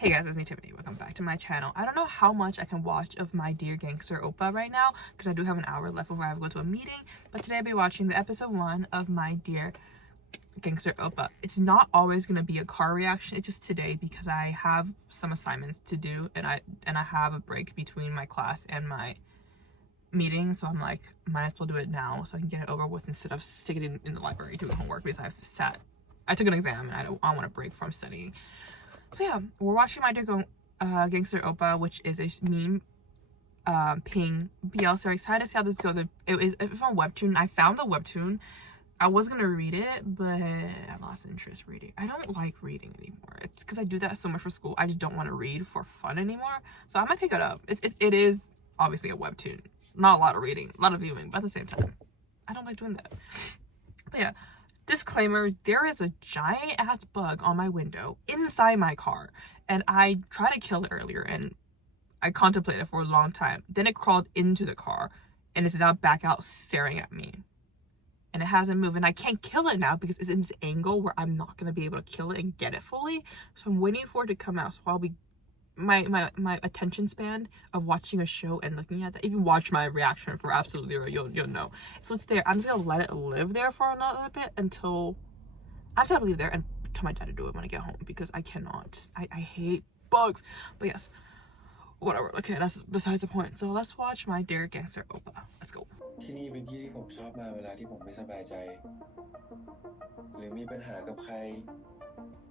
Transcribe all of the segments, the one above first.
Hey guys, it's me Tiffany. Welcome back to my channel. I don't know how much I can watch of my dear Gangster Oppa right now because I do have an hour left before I have to go to a meeting. But today I'll be watching the episode 1 of my dear Gangster Oppa. It's not always gonna be a car reaction. It's just today because I have some assignments to do and I have a break between my class and my meeting. So I'm like, might as well do it now so I can get it over with instead of sitting in the library doing homework because I took an exam and I want a break from studying. So yeah, we're watching my dear Gangster Oppa, which is a meme ping BL series. Excited to see how this goes. It's from webtoon. I found the webtoon. I was gonna read it, but I lost interest reading. I don't like reading anymore. It's because I do that so much for school. I just don't want to read for fun anymore. So I might pick it up. It is obviously a webtoon. Not a lot of reading, a lot of viewing, but at the same time, I don't like doing that. But yeah. Disclaimer, there is a giant ass bug on my window inside my car and I tried to kill it earlier and I contemplated for a long time. Then it crawled into the car and it's now back out staring at me and it hasn't moved and I can't kill it now because it's in this angle where I'm not going to be able to kill it and get it fully. So I'm waiting for it to come out. So I'll be my attention span of watching a show and looking at that, if you watch my reaction for Absolute Zero, you'll know. So it's there. I'm just gonna let it live there for another bit until I'm just gonna leave there and tell my dad to do it when I get home because I cannot. I hate bugs. But yes, whatever. Okay, that's besides the point. So let's watch my dear Gangster Oppa. Let's go. ที่นี่เป็นที่ที่ผมชอบมาเวลาที่ผมไม่สบายใจหรือมีปัญหากับใคร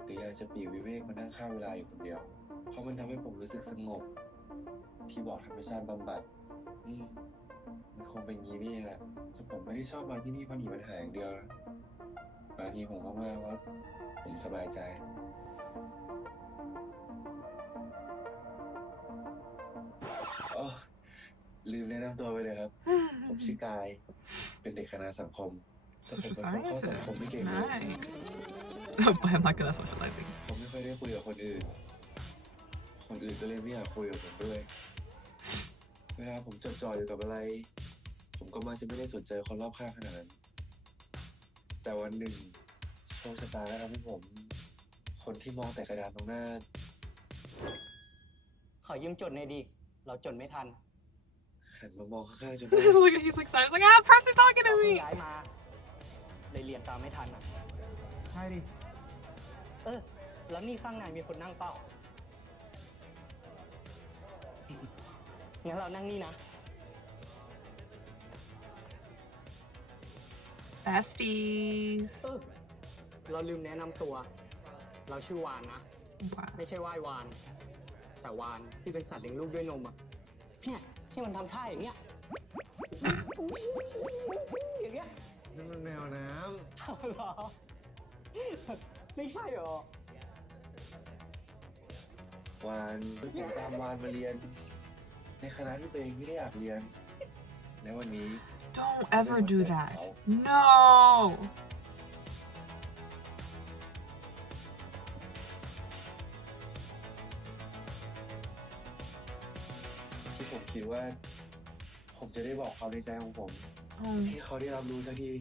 หรืออยากจะปลีกวิเวกมานั่งฆ่าเวลาอยู่คนเดียวเพราะมันทำให้ผมรู้สึกสงบที่บอกธรรมชาติบำบัดมันคงเป็นงี้นี่แหละแต่ผมไม่ได้ชอบมาที่นี่เพราะหนีปัญหาอย่างเดียวนะบางทีผมก็มาว่าผมสบายใจอ๋อลืมแนะนำตัวไปเลยครับผมชื่อกายเป็นเด็กคณะสังคมแต่ผมเป็นคนเข้าสังคมไม่เก่งเลย But I'm not good at socializing. ผมไม่ค่อยได้คุยกับคนอื่นก็เลยไม่อยากคุยกับผมด้วยเวลาผมจดจ่ออยู่กับอะไรผมก็มักจะไม่ได้สนใจคนรอบข้างขนาดนั้นแต่วันหนึ่งโชคชะตาได้ทำให้ผมคนที่มองแต่กระดานตรงหน้าขอยืมจดหน่อยดิเราจดไม่ทันหันมามองข้างๆจน Look at he's excited. Like, ah, person talking to me. ย้ายมาเลยเรียนตามไม่ทันอ่ะใช่ดิแล้วนี่ข้างในมีคนนั่งเปล่างั้นเรานั่งนี่นะ Besties. เราลืมแนะนำตัวเราชื่อวานนะไม่ใช่ว่ายวานแต่วานที่เป็นสัตว์เลี้ยงลูกด้วยนมอ่ะเนี่ยที่มันทำท่าอย่างเงี้ยอย่างเงี้ยนั่นมันแมวน้ำเหรอไม่ใช่หรอวานผมตามวานมาเรียนในคณะที่ตัวเองไม่ได้อยากเรียนในวันนี้ Don't ever do that. No. ที่ผมคิดว่าผมจะได้บอกความในใจของผมให้เขาได้รับรู้สักที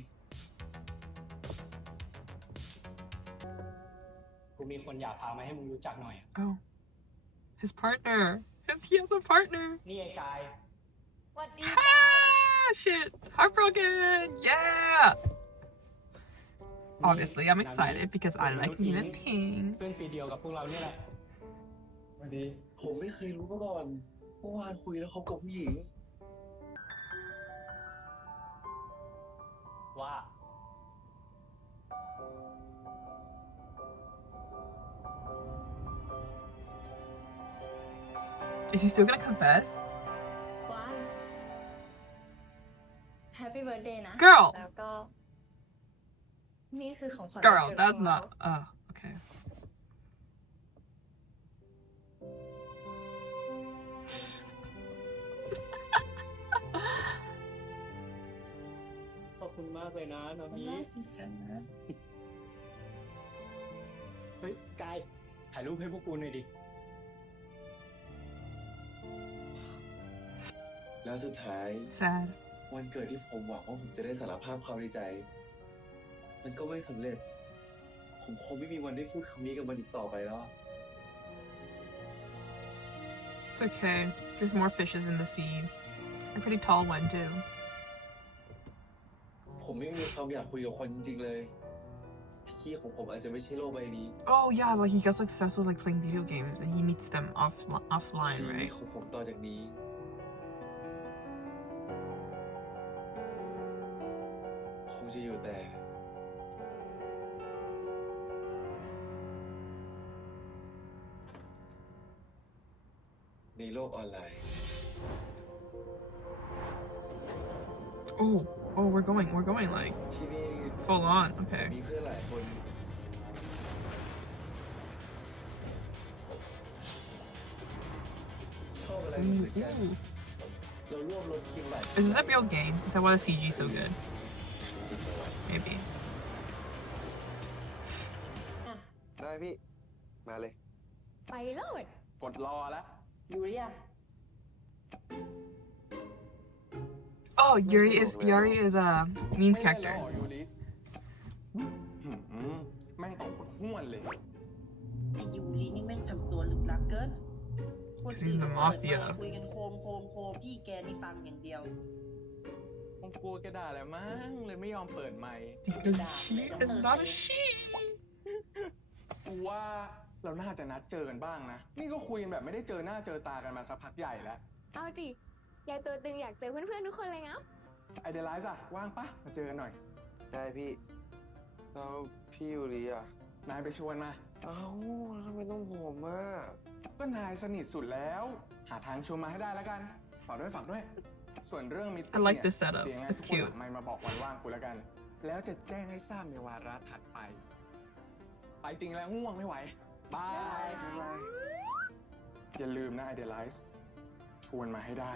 กูมีคนอยากพามาให้มึงรู้จักหน่อย Oh, his partner. He has a partner. นี่ไอ้กายสวัสดี Shit, heartbroken. Yeah. Obviously, I'm excited because I like me and pink. เพื่อนปีเดียวกับพวกเราเนี่ยแหละสวัสดีผมไม่เคยรู้มาก่อนเมื่อวานคุยแล้วคบกับผู้หญิงว่าIs he still gonna confess? One Happy birthday นะ Girl แล้วก็นี่คือของขวัญ Girl, that's not. Okay. ขอบคุณมากเลยนะน้องพีเฮ้ยกายถ่ายรูปให้พวกกูหน่อยดิแล้วสุดท้าย Sad. วันเกิดที่ผมหวังว่าผมจะได้สารภาพความในใจมันก็ไม่สำเร็จผมคงไม่มีวันได้พูดคำนี้กับมันอีกต่อไปแล้ว It's okay. There's more fishes in the sea. A pretty tall one too. ผมไม่มีความอยากคุยกับคนจริงๆเลยที่ของผมอาจจะไม่ใช่โลกใบนี้ Oh yeah, like he got successful like playing video games and he meets them offline, ชีวิต right? ของผมต่อจากนี้คงจะอยู่แต่ในโลกออนไลน์ Oh, we're going like ที่นี่ full on. Okay. มีเพื่อนหลายคนชอบอะไรเหมือนกัน Ooh. เราร่วมรถคิดหลาย Is this a real game? Is that why the CG is so good? Maybe. ได้พี่ มาเลย ไปโลด กดรอแล้ว อยู่หรือยัง Oh, Yuri is a means ไม่ได้ character. หรอยูริแม่งตกขดห้วนเลย ไอยูรินี่แม่งทำตัวลึกลับเกินคน He's in the mafia. คุยกันโคมพี่แกนี่ฟังอย่างเดียว คงกลัวแกด่าแหละมั้งเลยไม่ยอมเปิดไมค์ Because she is not a she. กูว่าเราน่าจะนัดเจอกันบ้างนะ นี่ก็คุยกันแบบไม่ได้เจอหน้าเจอตากันมาสักพักใหญ่แล้ว เอาจิยายตัวตึงอยากเจอเพื่อนๆทุกคนเลยงับ ไอเดลไลซ์อะว่างปะมาเจอกันหน่อย ได้พี่แล้วพี่ยูริอ่ะ นายไปชวนมา เอ้าทำไมต้องผมอ่ะ ก็นายสนิทสุดแล้ว หาทางชวนมาให้ได้แล้วกัน ฝากด้วย ส่วนเรื่องมิต I like this setup. เดี๋ยวยังไง It's ทุกคนห cute. ลังไมค์มาบอกวันว่างกูแล้วกัน แล้วจะแจ้งให้ทราบในวาระถัดไป ไปจริงแล้วง่วงไม่ไหวบาย อย่าลืมนะไอเดลไลซ์ชวนมาให้ได้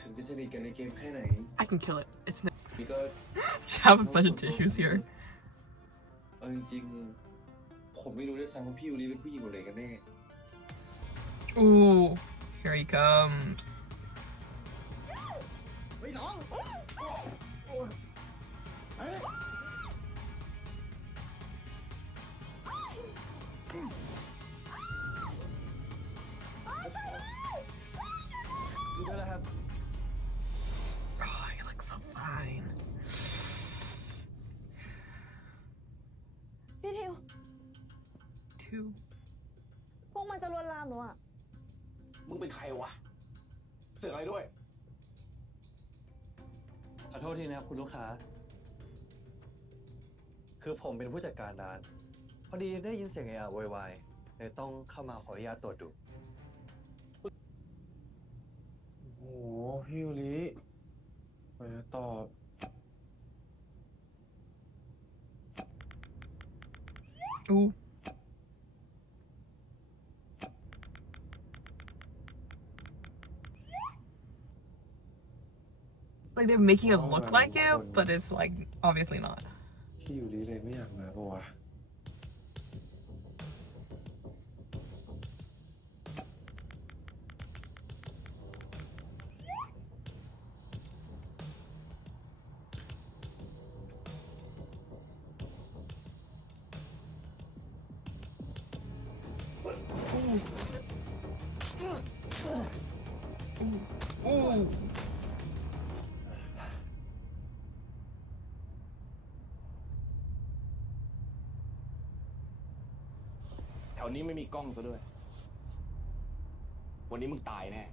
ถึงจะสนิทกันในเกมแค่ไหน I can kill it. It's no. นี่ก็ Just have a bunch of tissues here. เอาจริงๆผมไม่รู้ด้วยซ้ำว่าพี่ยูริเป็นผู้หญิงหรืออะไรกันแน่ Ooh, here he comes. เฮ้ยน้อง ดูด้วยนะครับ Oh, he looks so fine. พี่ทิว Two. พวกมันจะลวนลามหนูอ่ะ มึงเป็นใครวะ เสือกอะไรด้วย ขอโทษทีนะครับคุณลูกค้า คือผมเป็นผู้จัดการร้าน พอดีได้ยินเสียงเอะอะโวยวายเลยต้องเข้ามาขออนุญาตตรวจดู โอ้โหพี่ยูริกว่าจะตอบ Ooh. Like they're making it look like it, but it's like obviously not. พี่ยูริเลยไม่อยากมาปะวะ Ooh. แถวนี้ไม่มีกล้องซะด้วย วันนี้มึงตายแน่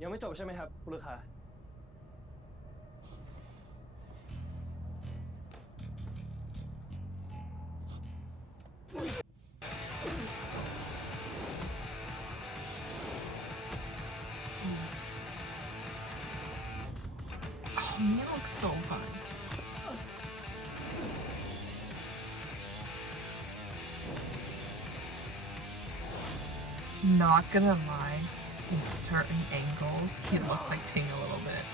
ยังไม่จบใช่ไหมครับคุณลูกค้า Oh, man, it looks so fun. Not gonna lie, in certain angles, he looks like Ping a little bit.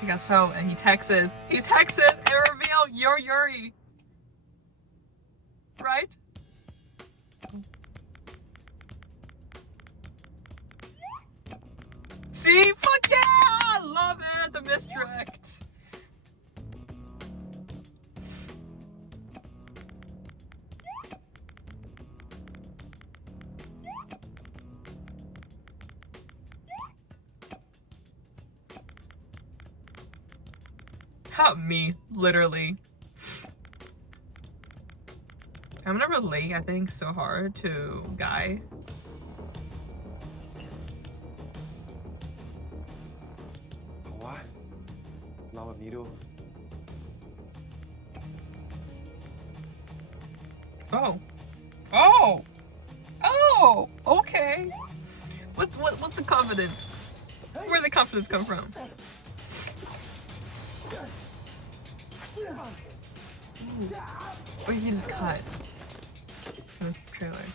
He gets home and he texts. He texts and reveal you're Yuri. Right? See? Fuck yeah! I love it! The misdirect. Help me, literally. I'm gonna relate, I think, so hard to Guy. What? ลองแบบนี้ดู Oh. Oh! Oh! Okay. What's the confidence? Where'd the confidence come from? Or he just cut from the trailer.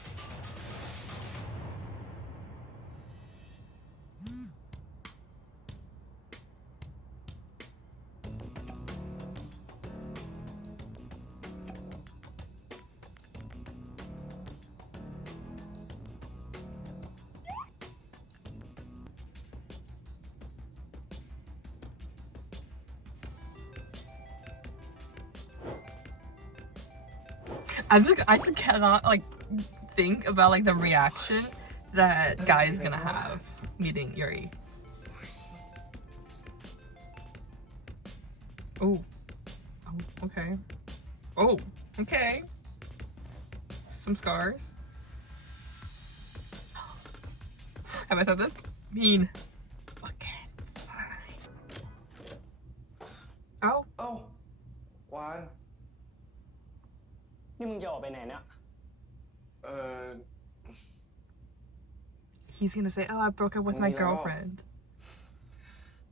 I just cannot like think about like the reaction that Guy is gonna have meeting Yuri. Oh, okay. Oh, okay. Some scars. Have I said this? Mean. Okay, fine. Oh. เอ้าหวาน นี่มึงจะออกไปไหนเนี่ย He's gonna say, oh, I broke up with my girlfriend.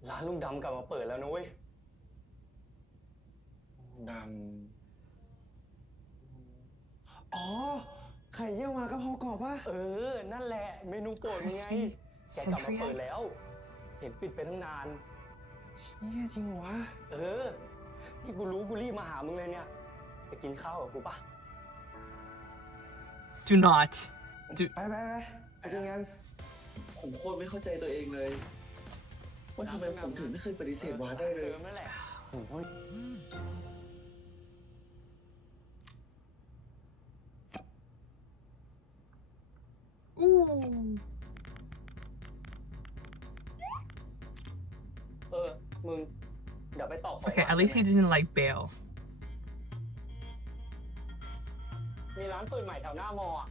ร้านลุงดำกลับมาเปิดแล้วนะเว้ย ดำ อ๋อ ไข่เยี่ยวมากะเพรากรอบป่ะ นั่นแหละ เมนูโปรดมึงไง แกกลับมาเปิดแล้ว เห็นปิดไปตั้งนาน เชี่ยจริงเหรอวะ ที่กูรู้กูรีบมาหามึงเลยเนี่ย ไปกินข้าวกับกูป่ะ Do not. ไปกินกัน ผมโคตรไม่เข้าใจตัวเองเลย ว่าทำไมผมถึงไม่เคยปฏิเสธวาได้เลย นั่นแหละ ผมก็ Ooh. มึง เดี๋ยวไปต่อของ Okay, at least he didn't like bail. มีร้านเปิดใหม่แถวหน้ามออ่ะ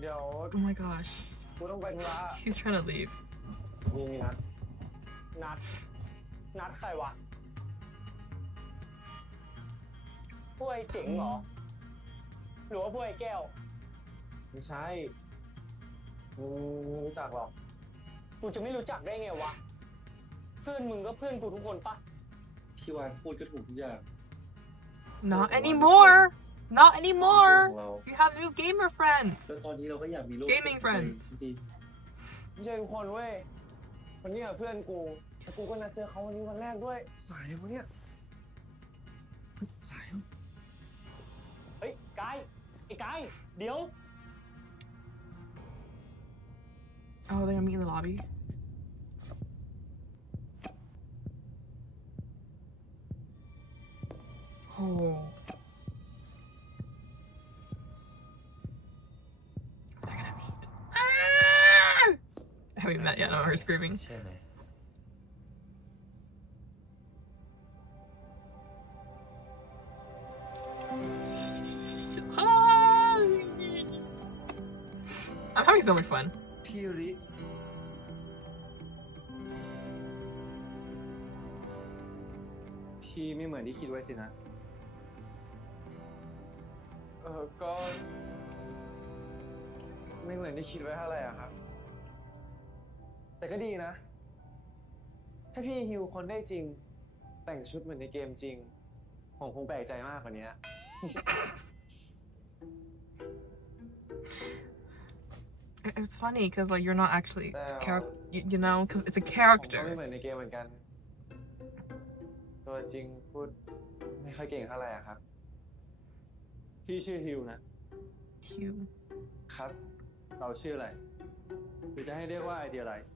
เดี๋ยว Oh my gosh. กูต้องไปธุระ He's trying to leave. มีนัด นัดใครวะพวกไอ้เจ๋งเหรอ หรือว่าพวกไอ้แก้ว ไม่ใช่มึงรู้จักหรอก กูจะไม่รู้จักได้ไงวะ เพื่อนมึงก็เพื่อนกูทุกคนปะ ที่วานพูดก็ถูกทุกอย่าง Not anymore. Not anymore. ของเรา You have new gamer friends. แล้วตอนนี้เราก็อยากมีโลก Gaming friends จริง ไม่ใช่ทุกคนเว้ย วันนี้เพื่อนกูแต่กูก็นัดเจอเขาวันนี้วันแรกด้วย สายแล้วเนี่ยสายแล้ว เฮ้ยกายไอ้กายเดี๋ยว Oh, they're gonna meet in the lobby. Oh. They're gonna meet. Ah! Haven't met yet. I know her screaming. ใช่ไหม Hi! I'm having so much fun. พี่ริ พี่ไม่เหมือนที่คิดไว้สินะ ก็ไม่เหมือนที่คิดไว้เท่าไหร่อะครับ แต่ก็ดีนะ ถ้าพี่ฮิวคนได้จริง แต่งชุดเหมือนในเกมจริง ผมคงแปลกใจมากกว่านี้ It's funny because like you're not actually Yeah. you know, because it's a ผมก็ character. ไม่เหมือนในเกมเหมือนกัน ตัวจริงพูดไม่ค่อยเก่งเท่าไหร่อะครับ พี่ชื่อฮิวนะ Tew. ครับ เราชื่ออะไร หรือจะให้เรียกว่า idealize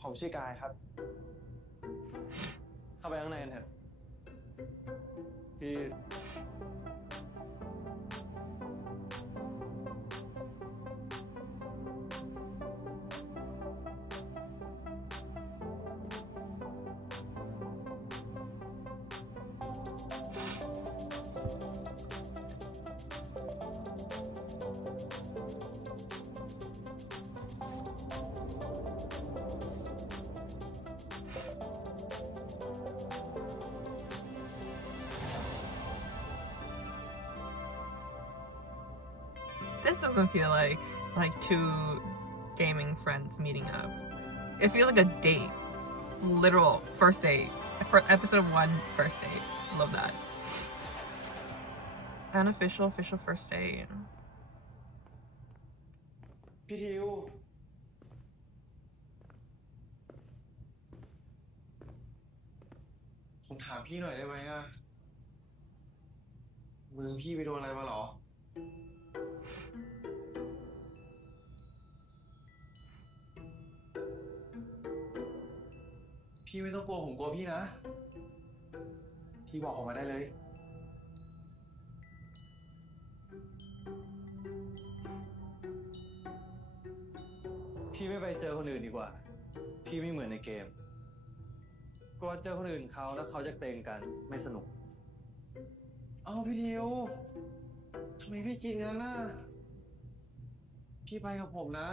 ผมชื่อกายครับ เข้าไปข้างในกันเถอะพี่ This doesn't feel like two gaming friends meeting up. It feels like a date. Literal first date. For episode 1, first date. Love that. Unofficial, official first date. พี่ทิว ผมถามพี่หน่อยได้ไหมอะมือพี่ไปโดนอะไรมาเหรอ พี่ไม่ต้องกลัวผมกลัวพี่นะ พี่บอกผมมาได้เลย พี่ไม่ไปเจอคนอื่นดีกว่า พี่ไม่เหมือนในเกม กลัวเจอคนอื่นเขาแล้วเขาจะเกรงกันไม่สนุก เอาพี่ทิว ทำไมพี่คิดงั้นน่ะ พี่ไปกับผมนะ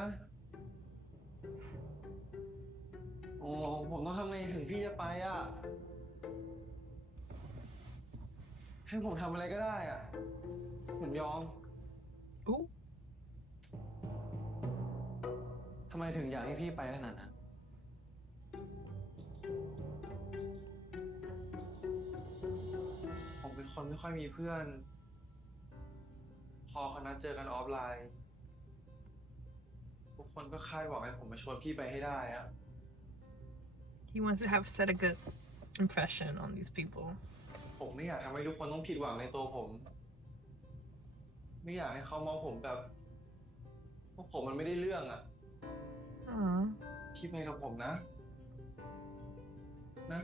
โอ้ผมต้องทำไงถึงพี่จะไปอ่ะ ให้ผมทำอะไรก็ได้อ่ะ ผมยอม Ooh. ทำไมถึงอยากให้พี่ไปขนาดนั้น ผมเป็นคนไม่ค่อยมีเพื่อน พอเขานัดเจอกันออฟไลน์ ทุกคนก็คาดหวังให้ผมมาชวนพี่ไปให้ได้อะ He wants to have set a good impression on these people. ผมไม่อยากทำให้ทุกคนต้องผิดหวังในตัวผม ไม่อยากให้เขามองผมแบบว่าผมมันไม่ได้เรื่องอ่ะ Aww. พี่ไปกับผมนะ นะ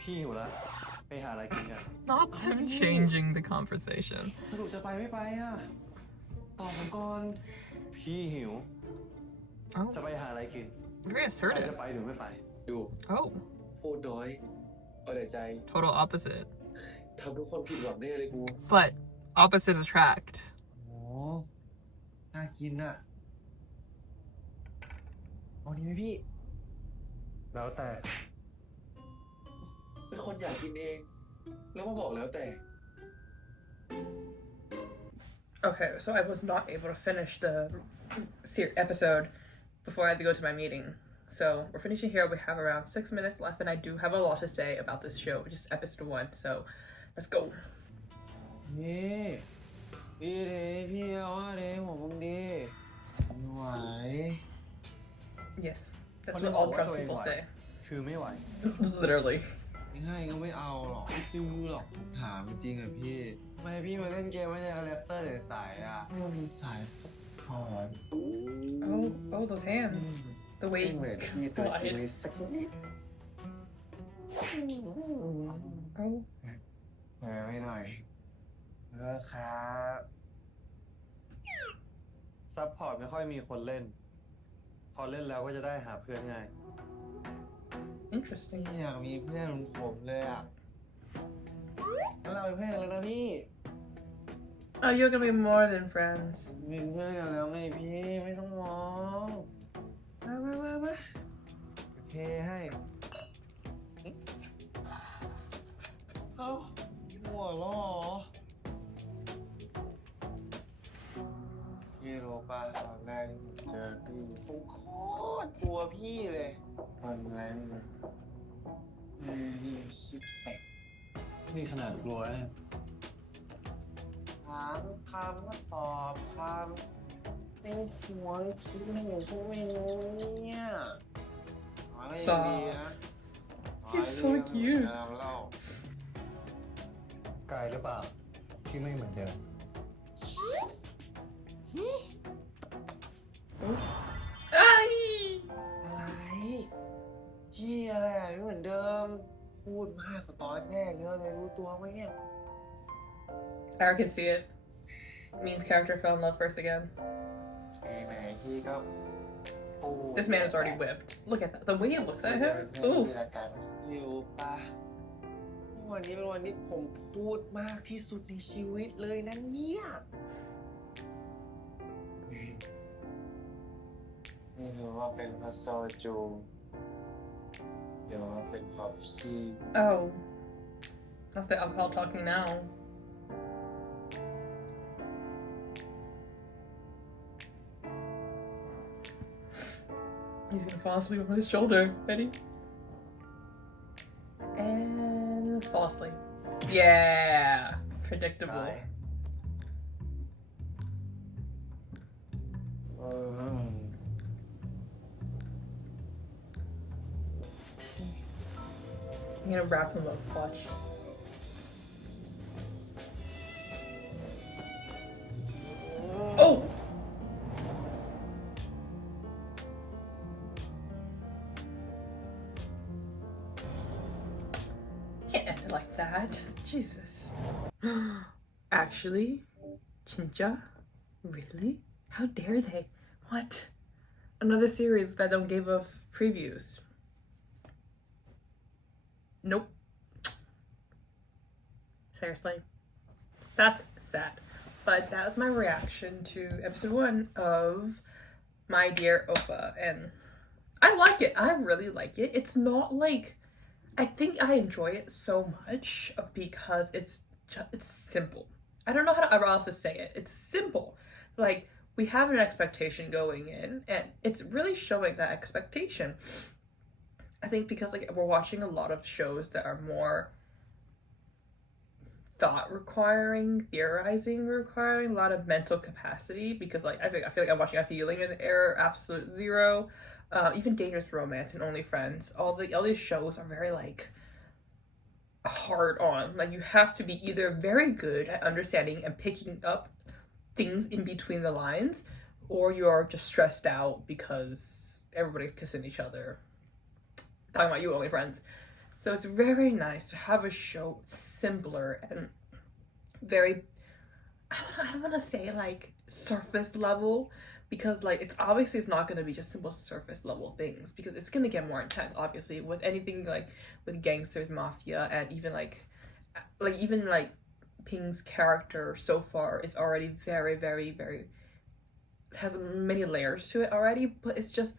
พี่หิวแล้ว ไปหาอะไรกินกัน Not them changing the conversation. สรุปจะไปไม่ไปอ่ะ ตอบผมก่อน พี่หิว Oh, จะไปหาอะไรกิน very ใคร assertive. จะไปหรือไม่ไป ดู Oh, พูดน้อย เอาแต่ใจ total opposite. ทำทุกคนผิดหวังแน่เลยกู But opposites attract. โอ้น่ากินอ่ะ เอาดีไหมพี่ แล้วแต่ เป็นคนอยากกินเอง แล้วมาบอกแล้วแต่ Okay, so I was not able to finish the episode before I had to go to my meeting. So we're finishing here. We have around 6 minutes left, and I do have a lot to say about this show, which is episode 1. So let's go. นี่พี่เดพี่เอาเดผมมึงดีไม่ไหว Yes, that's What what about all drunk what people way? say. คือไม่ไหว Literally. ง่ายๆก็ไม่เอาหรอกไม่ติวหรอกถามจริงอ่ะพี่ทำไมพี่มาเล่นเกมไม่ใช่คาแรคเตอร์ใสๆอ่ะไม่มีสายสปอร์ต Oh, those hands. The way เหมือนพี่ตัวจริงเลยสักนิด Oh, ไม่หน่อยครับ ซัพพอร์ตไม่ค่อยมีคนเล่น พอเล่นแล้วก็จะได้หาเพื่อนง่าย interesting. ไม่อยากมีเพื่อนเหมือนผมเลยอ่ะงั้นเราเป็นเพื่อนกันแล้วนะพี่ Oh, you're gonna be more than friends. เป็นเพื่อนกันแล้วไงพี่ไม่ต้องมองมาโอเคให้เอ้าหัวล้อพี่รู้ป่ะตอนแรกที่ผมเจอพี่ผมโคตรกลัวพี่เลยมันไงนี่ชิบแปก นี่ขนาดกลัวนะ ถามคำก็ตอบคำเป็นหัวคิดไม่อย่างพวกไม่รู้เนี่ยขอให้ดีนะ He's so cute. เล่า ไกลหรือเปล่า ใ ที่ไม่เหมือนเดิม อะไรเหี้ยอะไรไม่เหมือนเดิม พูดมากกว่าตอนแรกเยอะเลยรู้ตัวไหมเนี่ย I can see it. Means character fell in love first again. ไหนพี่ก็พูด This man is already whipped. Look at that. The way he looks at him. Ooh. ทีละกันอยู่ปะวันนี้เป็นวันที่ผมพูดมากที่สุดในชีวิตเลยนะเนี่ยไม่รู้ว่าเป็นเพราะโซจูหรือว่าเป็นเพราะชี Oh. Not the alcohol talking now. He's gonna fall asleep on his shoulder. Ready? And fall asleep. Yeah. Predictable. I'm gonna wrap him up. Watch. Oh! Can't end it like that. Jesus. Actually? Chincha? Really? How dare they? What? Another series that don't give us previews. Nope. Seriously. That's sad. But that was my reaction to episode 1 of My Dear Oppa. And I like it. I really like it. It's not like... I think I enjoy it so much because it's simple. I don't know how else to say it. It's simple. Like, we have an expectation going in, and it's really showing that expectation. I think because like we're watching a lot of shows that are more thought requiring, theorizing requiring, a lot of mental capacity, because like I feel like I'm watching A Feeling in the Air, Absolute Zero, even Dangerous Romance and Only Friends. All these shows are very like hard on. Like you have to be either very good at understanding and picking up things in between the lines, or you're just stressed out because everybody's kissing each other. Talking about you, Only Friends. So it's very nice to have a show simpler and very, I don't want to say like surface level, because like it's not going to be just simple surface level things, because it's going to get more intense obviously with anything like with gangsters, mafia, and even like Ping's character so far is already very, very, very, has many layers to it already, but it's just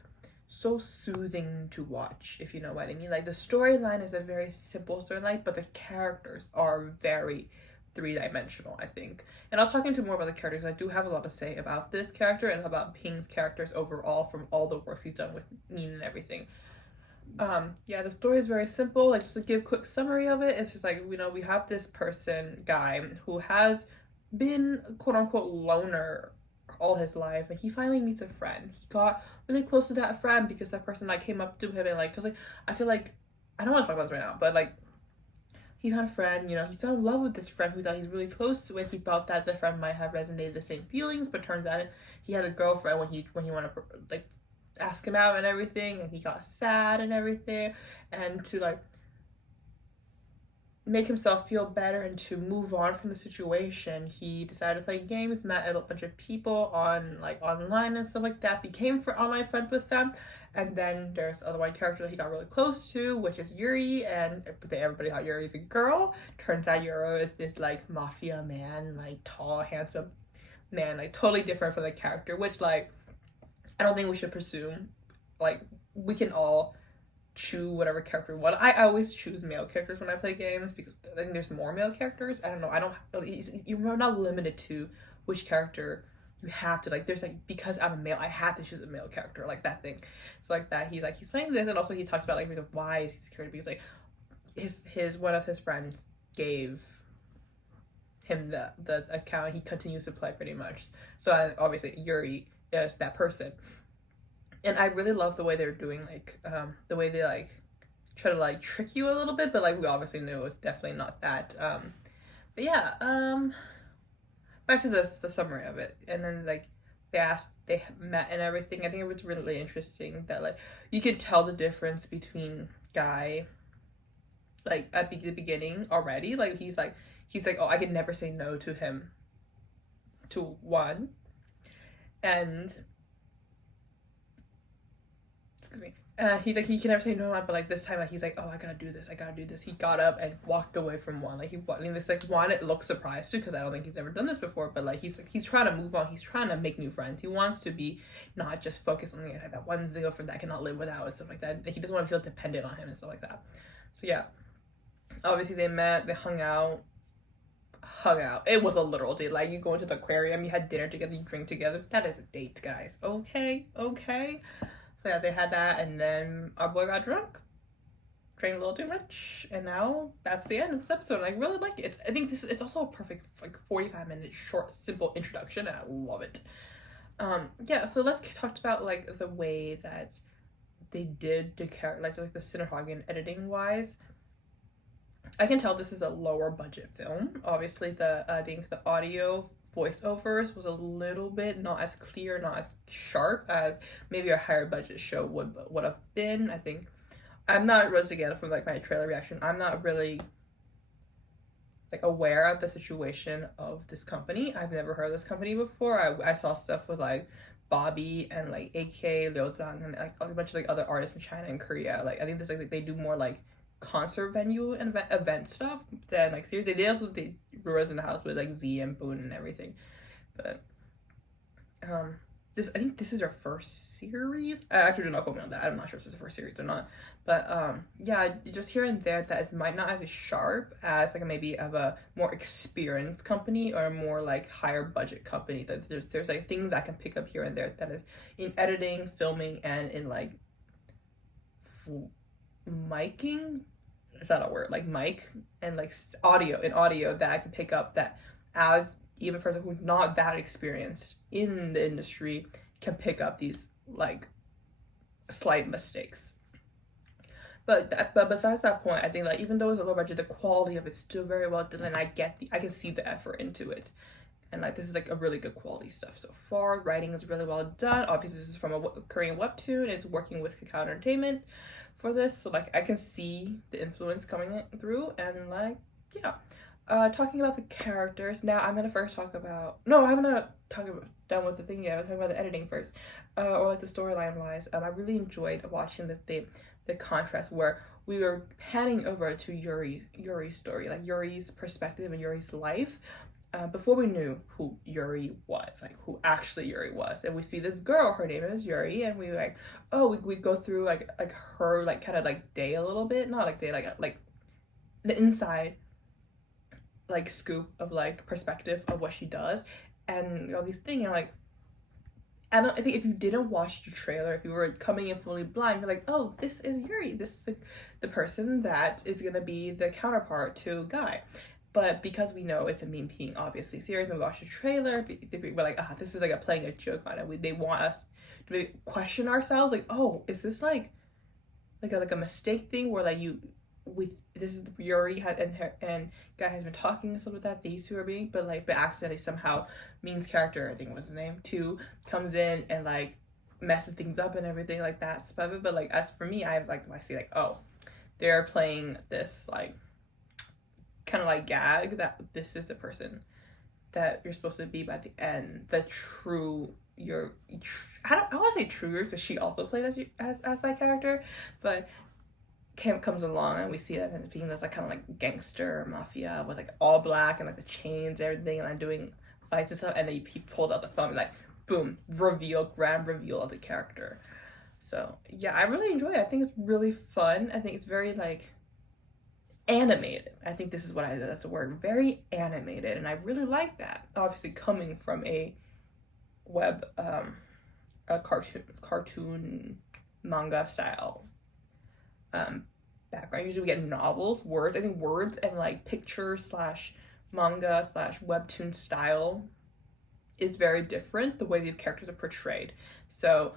so soothing to watch, if you know what I mean. Like the storyline is a very simple storyline, but the characters are very three-dimensional, I think. And I'll talk into more about the characters. I do have a lot to say about this character and about Ping's characters overall from all the work he's done with Min and everything. Yeah, the story is very simple. Like, just to give a quick summary of it, it's just like, you know, we have this person, Guy, who has been quote-unquote loner all his life, and he finally meets a friend. He got really close to that friend because that person like came up to him and like, because like I feel like I don't want to talk about this right now, but like he had a friend, you know, he fell in love with this friend who thought he's really close to it. He thought that the friend might have resonated the same feelings, but turns out he has a girlfriend when he wanted to like ask him out and everything, and he got sad and everything, and to like make himself feel better and to move on from the situation, he decided to play games, met a bunch of people on like online and stuff like that, became online friends with them. And then there's other one character that he got really close to, which is Yuri, and everybody thought Yuri's a girl. Turns out Yuri is this like mafia man, like tall, handsome man, like totally different from the character, which like I don't think we should presume. Like we can all choose whatever character we want. I always choose male characters when I play games because I think there's more male characters. I don't know. You're not limited to which character you have to like. There's like, because I'm a male, I have to choose a male character, like that thing. It's like that. He's playing this, and also he talks about like reason why he's security, because like his one of his friends gave him the account. He continues to play pretty much. So obviously Yuri is that person. And I really love the way they're doing, like, the way they, like, try to, like, trick you a little bit, but, like, we obviously knew it's definitely not that. But, yeah, back to the summary of it, and then like they met and everything. I think it was really interesting that like you could tell the difference between Guy, like at the beginning already. Like he's like, oh, I could never say no to him, to one, and excuse me. He can never say no, but like this time, like he's like, oh, I gotta do this. He got up and walked away from one. Like this like one, it looks surprised too, because I don't think he's ever done this before. But like he's trying to move on. He's trying to make new friends. He wants to be not just focused on like, that one single friend that I cannot live without and stuff like that. He doesn't want to feel dependent on him and stuff like that. So yeah, obviously they met, they hung out. It was a literal date. Like you go into the aquarium, you had dinner together, you drink together. That is a date, guys. Okay. So yeah, they had that, and then our boy got drunk, drank a little too much, and now that's the end of this episode. And I really like it. I think it's also a perfect like 45-minute short, simple introduction, and I love it. Yeah. So let's talk about like the way that they did the character, like the cinematography editing wise. I can tell this is a lower budget film. Obviously, the audio voiceovers was a little bit not as clear, not as sharp as maybe a higher budget show would have been. I think I'm not really, again, from like my trailer reaction, I'm not really like aware of the situation of this company. I've never heard of this company before. I saw stuff with like Bobby and like AK, Liu Zhang, and like a bunch of like other artists from China and Korea. Like I think this like they do more like concert venue and event stuff than like series. They also did Brewers in the House with like Z and Boone and everything, but I think this is our first series. I actually do not quote me on that. I'm not sure if this is the first series or not, but yeah, just here and there that it might not as sharp as like maybe of a more experienced company or a more like higher budget company. That there's like things I can pick up here and there that is in editing, filming, and in like miking. Is that a word? Like mic and like audio that I can pick up, that as even a person who's not that experienced in the industry can pick up these like slight mistakes. But besides that point, I think like even though it's a low budget, the quality of it's still very well done, and I can see the effort into it. And like this is like a really good quality stuff so far. Writing is really well done. Obviously this is from a Korean webtoon. It's working with Kakao Entertainment for this, so like I can see the influence coming through. And like yeah, talking about the characters now, I'm gonna first talk about done with the thing yet. I'm talking about the editing first, or like the storyline wise. I really enjoyed watching the contrast where we were panning over to Yuri's story, like Yuri's perspective and Yuri's life. Before we knew who Yuri was, like who actually Yuri was, and we see this girl, her name is Yuri, and we like, oh, we go through like her like kind of like day a little bit, not like day, like the inside like scoop of like perspective of what she does, and all these things. And like, I think if you didn't watch the trailer, if you were coming in fully blind, you're like, oh, this is Yuri, this is the person that is gonna be the counterpart to Guy. But because we know it's a meme being obviously serious, and we watch the trailer, we're like, this is like a playing a joke on it. They want us to maybe question ourselves, like, oh, is this like a mistake thing where like this is Yuri and Guy has been talking and stuff like that. These two are being, but accidentally somehow Min's character, I think was his name, Tew, comes in and like messes things up and everything like that. But like as for me, I see like, oh, they're playing this like kind of like gag that this is the person that you're supposed to be by the end, the true I want to say true because she also played as that character, but comes along and we see that and being this like kind of like gangster mafia with like all black and like the chains, everything, and like doing fights and stuff, and then he pulled out the phone and like boom, grand reveal of the character. So yeah, I really enjoy it. I think it's really fun. I think it's very like animated. I think this is that's the word, very animated, and I really like that. Obviously coming from a web a cartoon manga style background. Usually we get novels, words. I think words and like picture / manga / webtoon style is very different, the way the characters are portrayed. So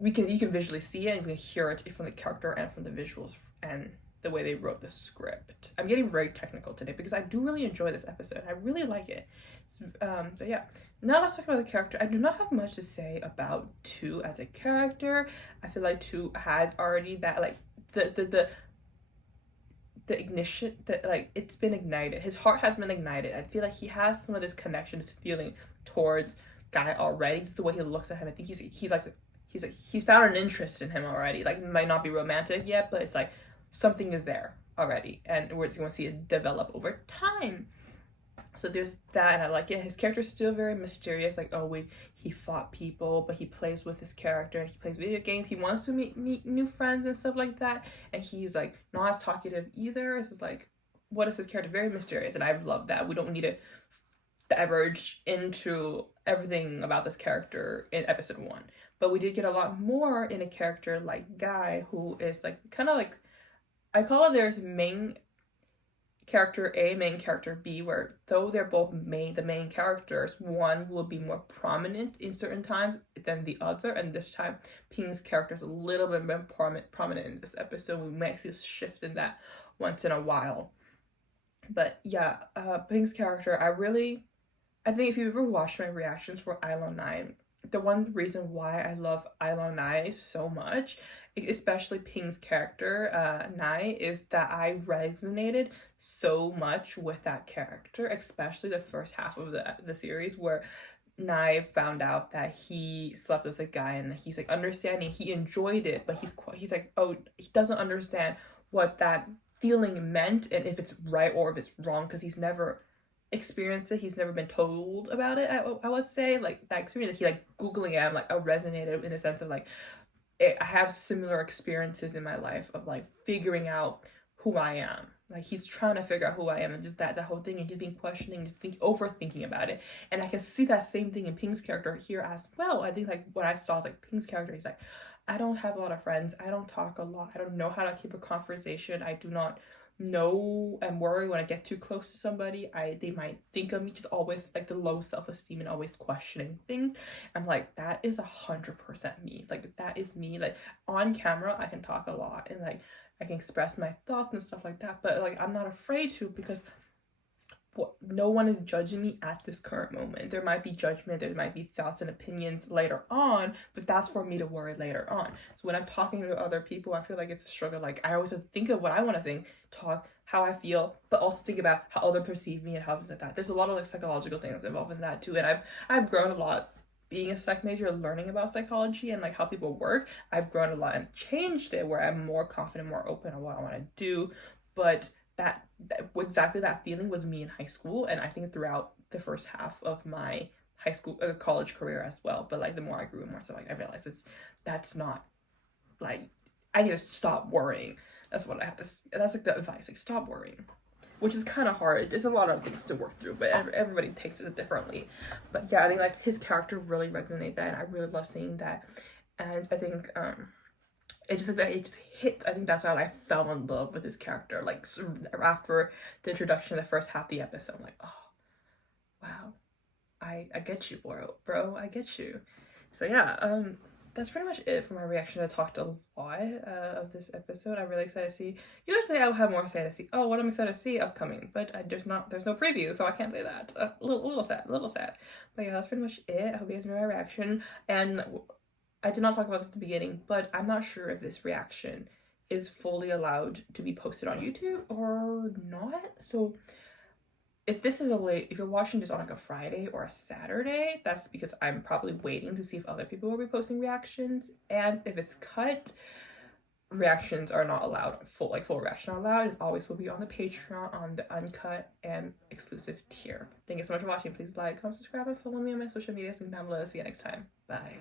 you can visually see it, and you can hear it from the character and from the visuals, and the way they wrote the script. I'm getting very technical today because I do really enjoy this episode. I really like it. So yeah, now let's talk about the character. I do not have much to say about Tew as a character. I feel like Tew has already that, like, the ignition, that, like, it's been ignited. His heart has been ignited. I feel like he has some of this connection, this feeling towards Guy already. Just the way he looks at him, I think he's found an interest in him already. Like, it might not be romantic yet, but it's like something is there already, and we're just going to see it develop over time. So there's that, and I like it. His character's still very mysterious. Like, oh, he fought people, but he plays with his character, and he plays video games. He wants to meet new friends and stuff like that, and he's like not as talkative either. It's just like, what is his character? Very mysterious, and I love that. We don't need to diverge into everything about this character in episode 1, but we did get a lot more in a character like Guy, who is like kind of like, I call it there's main character A, main character B, where though they're both the main characters, one will be more prominent in certain times than the other, and this time Ping's character is a little bit more prominent in this episode. We might see a shift in that once in a while. But yeah, Ping's character, I think if you've ever watched my reactions for ILO 9, the one reason why I love ILO 9 so much, especially Ping's character, Nai, is that I resonated so much with that character, especially the first half of the series, where Nai found out that he slept with a guy, and he's like understanding, he enjoyed it, but he's like, oh, he doesn't understand what that feeling meant and if it's right or if it's wrong, because he's never experienced it, he's never been told about it. I would say, like, that experience that he, like, googling it, like, resonated in the sense of like, I have similar experiences in my life of like figuring out who I am. Like, he's trying to figure out who I am, and just that whole thing, and he's been questioning, just overthinking about it. And I can see that same thing in Ping's character here as well. I think, like, what I saw is like Ping's character, he's like, I don't have a lot of friends, I don't talk a lot, I don't know how to keep a conversation, I do not know and worry when I get too close to somebody, they might think of me, just always like the low self-esteem and always questioning things. I'm like, that is 100% me. Like, that is me. Like, on camera I can talk a lot and like I can express my thoughts and stuff like that, but like I'm not afraid to, because no one is judging me at this current moment. There might be judgment, there might be thoughts and opinions later on, but that's for me to worry later on. So when I'm talking to other people, I feel like it's a struggle. Like, I always think of what I want to think, talk how I feel, but also think about how others perceive me and how like that. There's a lot of like psychological things involved in that too, and I've grown a lot being a psych major, learning about psychology and like how people work. I've grown a lot and changed it where I'm more confident, more open on what I want to do. But that exactly that feeling was me in high school, and I think throughout the first half of my high school college career as well. But like the more I grew, more so like I realized that's not, like, I need to stop worrying. That's what I have to, that's like the advice, like, stop worrying, which is kind of hard. There's a lot of things to work through, but everybody takes it differently. But yeah, I think like his character really resonated that, and I really love seeing that. And I think it just hit. I think that's why I fell in love with his character. Like, after the introduction of the first half of the episode, I'm like, oh, wow, I get you, bro, I get you. So yeah, that's pretty much it for my reaction. I talked a lot of this episode. I'm really excited to see. Usually I will have more excited to see. Oh, what I'm excited to see upcoming, but there's no preview, so I can't say that. A little sad. But yeah, that's pretty much it. I hope you guys enjoyed my reaction. And I did not talk about this at the beginning, but I'm not sure if this reaction is fully allowed to be posted on YouTube or not. So if you're watching this on like a Friday or a Saturday, that's because I'm probably waiting to see if other people will be posting reactions. And if it's cut, reactions are not allowed. Full reaction are allowed. It always will be on the Patreon, on the uncut and exclusive tier. Thank you so much for watching. Please like, comment, subscribe, and follow me on my social media. Link down below. See you next time. Bye.